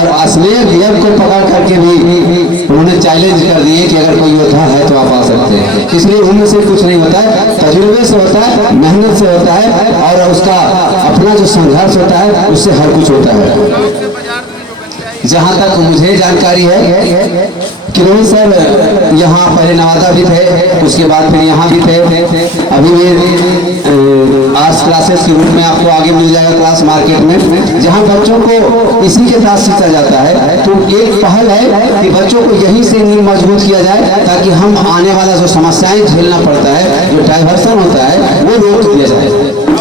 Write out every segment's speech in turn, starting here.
और अश्लील को पकड़ करके भी उन्होंने चैलेंज कर दिए कि अगर कोई योद्धा है तो आप आ सकते हैं। इसलिए उनमें से कुछ नहीं होता है, तजुर्बे से होता है, मेहनत से होता है और उसका अपना जो संघर्ष होता है उससे हर कुछ होता है। जहाँ तक मुझे जानकारी है कि रोहित सर यहाँ पहले नवादा भी थे, उसके बाद फिर यहाँ भी थे। अभी ये आर्ट्स क्लासेस के रूप में आपको आगे मिल जाएगा क्लास मार्केट में, जहाँ बच्चों को इसी के साथ सीखा जाता है। तो एक पहल है कि बच्चों को यहीं से नींव मजबूत किया जाए ताकि हम आने वाला जो समस्याएं झेलना पड़ता है, जो डाइवर्सन होता है, वो रोक दिया जाए।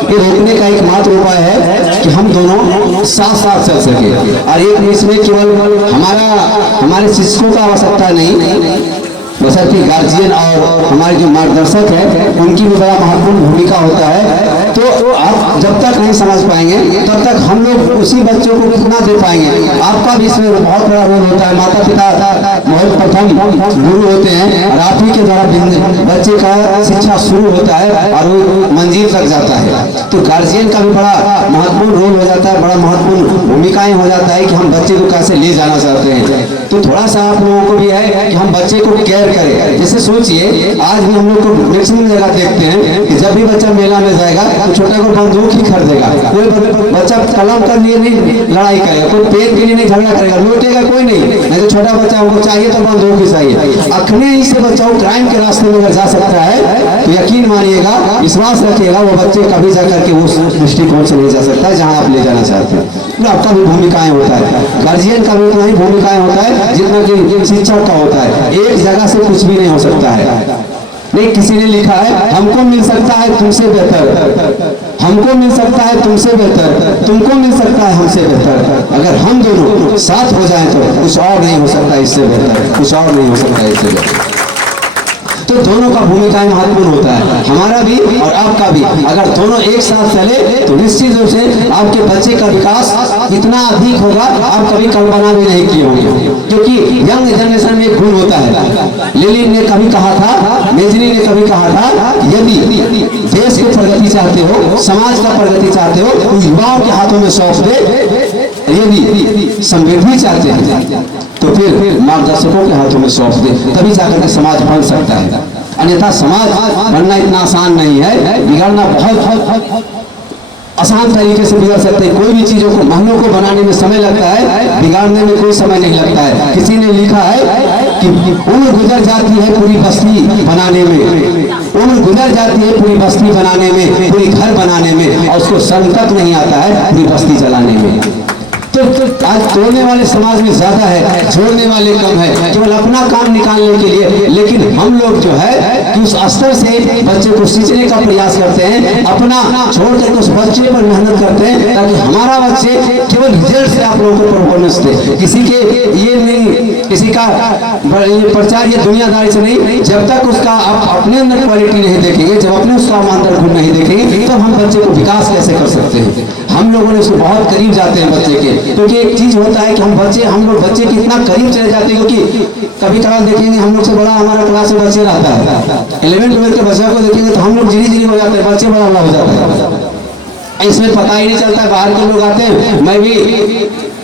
ये रोकने का एकमात्र उपाय है कि हम दोनों साथ साथ चल सके। और एक इसमें केवल हमारे शिक्षकों का आवश्यकता नहीं, बशर्ते गार्जियन और हमारे जो मार्गदर्शक है उनकी भी बड़ा महत्वपूर्ण भूमिका होता है। तो आप जब तक नहीं समझ पाएंगे तब तक हम लोग उसी बच्चों को कितना दे पाएंगे। आपका भी इसमें बहुत बड़ा रोल होता है, माता पिता बहुत प्रथम गुरु होते हैं और आप ही के द्वारा बच्चे का शिक्षा शुरू होता है और वो मंजिल तक जाता है। तो गार्जियन का भी बड़ा महत्वपूर्ण रोल हो जाता है, बड़ा महत्वपूर्ण भूमिकाएं हो जाता है कि हम बच्चे को कैसे ले जाना चाहते हैं। तो थोड़ा सा आप लोगों को भी है कि हम बच्चे को केयर करें। जैसे सोचिए आज भी हम लोग को मैक्सिमम जगह देखते हैं कि जब भी बच्चा मेला में जाएगा तो छोटा को बंदूक ही खरीदेगा। कोई बच्चा कलम के लिए नहीं लड़ाई करेगा, कोई पेन के लिए नहीं झगड़ा करेगा, लूटेगा कोई नहीं। तो छोटा बच्चा हमको चाहिए तो बंदूक ही चाहिए। अखने ही से बच्चा क्राइम के रास्ते में अगर जा सकता है तो यकीन मानिएगा, विश्वास रखिएगा, वो बच्चे कभी जाकर के उस दृष्टिकोण से नहीं जा सकता जहाँ आप ले जाना चाहते हैं। आपका भी भूमिकाएं होता है, गार्जियन का भी उतना ही भूमिकाएं होता है जितना कि शिक्षक का होता है। एक जगह से कुछ भी नहीं हो सकता है। नहीं, किसी ने लिखा है हमको मिल सकता है तुमसे बेहतर, हमको मिल सकता है तुमसे बेहतर, तुमको मिल सकता है हमसे बेहतर। अगर हम दोनों साथ हो जाएं तो कुछ और नहीं हो सकता इससे बेहतर, कुछ और नहीं हो सकता इससे बेहतर। तो दोनों का भूमिकाएं महत्वपूर्ण होता है, हमारा भी और आपका भी। अगर दोनों एक साथ चले तो निश्चित रूप से आपके बच्चे का विकास इतना अधिक होगा आप कभी कल्पना भी नहीं किए होंगे। क्योंकि यंग जनरेशन में एक गुण होता है। लेनिन ने कभी कहा था, मेजनी ने कभी कहा था, यदि देश की प्रगति चाहते हो, समाज का प्रगति चाहते हो तो युवाओं के हाथों में सौंप दे। यदि समृद्धि चाहते हैं तो फिर मार्गदर्शकों के हाथों में सौंप दे, तभी जाकर के समाज बन सकता है। अन्यथा समाज बनना इतना आसान नहीं है, बिगड़ना बहुत आसान तरीके से बिगड़ सकते हैं। कोई भी चीजों को महलों को बनाने में समय लगता है, बिगाड़ने में कोई समय नहीं लगता है। किसी ने लिखा है कि उम्र गुजर जाती है पूरी बस्ती बनाने में, उम्र गुजर जाती है पूरी बस्ती बनाने में, पूरी घर बनाने में, और उसको शर्म तक नहीं आता है पूरी बस्ती जलाने में। तो आज तोड़ने वाले समाज में ज्यादा है, छोड़ने वाले कम है, केवल अपना काम निकालने के लिए। लेकिन हम लोग जो है कि उस स्तर से बच्चे को सींचने का प्रयास करते हैं, अपना छोड़ करके उस बच्चे पर मेहनत करते हैं ताकि हमारा बच्चे केवल रिजल्ट से आप लोगों को परफॉर्मेंस दे। किसी के ये नहीं, किसी का प्रचार ये दुनियादारी से नहीं। जब तक उसका आप अपने अंदर क्वालिटी नहीं देखेंगे, जब अपने उसका मानदंड गुण नहीं देखेंगे तो हम बच्चे को विकास कैसे कर सकते हैं। हम लोगों ने उसको बहुत करीब जाते हैं बच्चे के, क्योंकि एक चीज होता है कि हम लोग बच्चे के इतना करीब चले जाते हैं। क्योंकि कभी कभार देखेंगे हम लोग से बड़ा हमारा क्लास में बच्चे रहता है, 11th-12th के बच्चों को देखेंगे तो हम लोग धीरे हो जाते हैं, बच्चे बड़ा हो जाता है। इसमें पता ही नहीं चलता है, बाहर के लोग आते हैं। मैं भी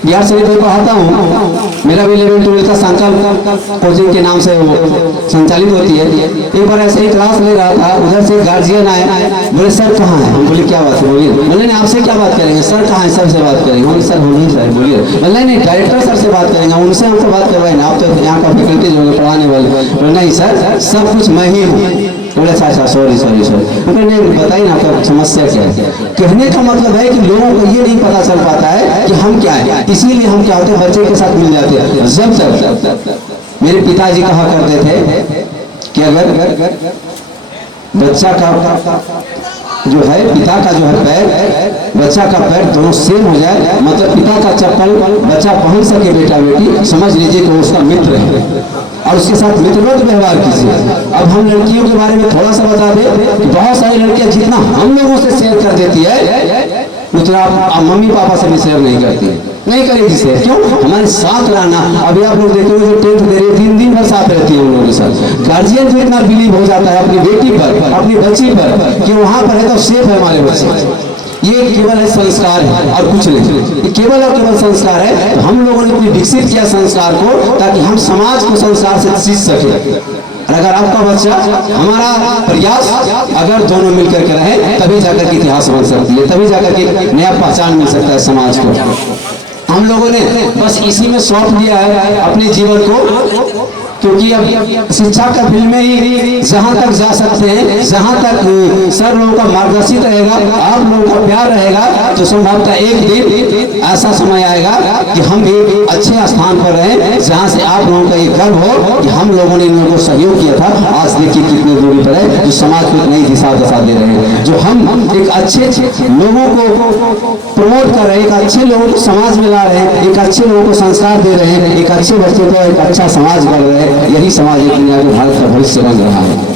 बिहार शरीफ में पढ़ाता हूँ, मेरा भी 11th-12th का संकल्प कोचिंग के नाम से संचालित होती है। एक बार ऐसे ही क्लास ले रहा था, उधर से गार्जियन आए, बोले सर कहाँ है? हम बोले क्या बात है, बोलिए। बोले नहीं आपसे क्या बात करेंगे, सर कहाँ है? सर से बात करेंगे। बोले सर हम नहीं सर, बोलिए। बोले नहीं डायरेक्टर सर से बात करेंगे, उनसे हमसे बात करवाए ना, आप तो यहाँ का फैकल्टी जो पढ़ाने वाले। बोले नहीं सर सब कुछ मैं ही हूँ। बोले अच्छा सॉरी। नहीं बताइए ना आपका समस्या क्या है। कहने का मतलब है कि लोगों को ये नहीं पता चल पाता है कि हम क्या है, इसीलिए हम क्या होते हैं बच्चे के साथ मिल जाते हैं। जब तक मेरे पिताजी कहा करते थे कि अगर बच्चा का जो है पिता का जो है पैर, बच्चा का पैर दोनों सेम हो जाए, मतलब पिता का चप्पल बच्चा पहन सके बेटा बेटी, समझ लीजिए कि उसका मित्र है और उसके साथ मित्रवत व्यवहार कीजिए। अब हम लड़कियों के बारे में थोड़ा सा बता दें कि बहुत सारी लड़कियां जितना हम लोगों से शेयर कर देती है उतना आप मम्मी पापा से भी शेयर नहीं करती, नहीं करेगी शेयर। क्यों? हमारे साथ रहना। अभी आप लोग देखोगे जो टेंथ दे रही है, 3 दिन भर साथ रहती है उन लोगों के साथ। गार्जियन तो इतना बिलीव हो जाता है अपनी बेटी पर, अपनी बच्ची पर, कि वहां पर है तो सेफ है हमारे बच्चे। ये केवल है संस्कार है और कुछ नहीं, ये केवल और केवल संस्कार है। हम लोगों ने अपनी विकसित किया संस्कार को, ताकि हम समाज को संस्कार से सीख सके। अगर आपका बच्चा, हमारा प्रयास अगर दोनों मिलकर के रहे, तभी जाकर के इतिहास बन सकती है, तभी जाकर के नया पहचान मिल सकता है समाज को। हम लोगों ने बस इसी में सौंप दिया है अपने जीवन को, क्योंकि अब शिक्षा का फील्ड में ही जहां तक जा सकते हैं, जहां तक सर लोगों का मार्गदर्शित रहेगा, आप लोगों का प्यार रहेगा, तो संभवतः एक दिन ऐसा समय आएगा कि हम भी अच्छे स्थान पर रहें, जहां से आप लोगों का ये गर्व हो कि हम लोगों ने इन लोगों को सहयोग किया था। आज देखिए कितनी दूरी पर है, जो समाज को एक नई दिशा दशा दे रहे हैं, जो हम एक अच्छे लोगों को प्रमोट कर रहे हैं, एक अच्छे लोगों को समाज में ला रहे हैं, एक अच्छे लोगों को संस्कार दे रहे हैं, एक अच्छे बच्चे को एक अच्छा समाज कर रहे हैं। यही समाज एक दुनिया में भारत का भविष्य बन रहा है।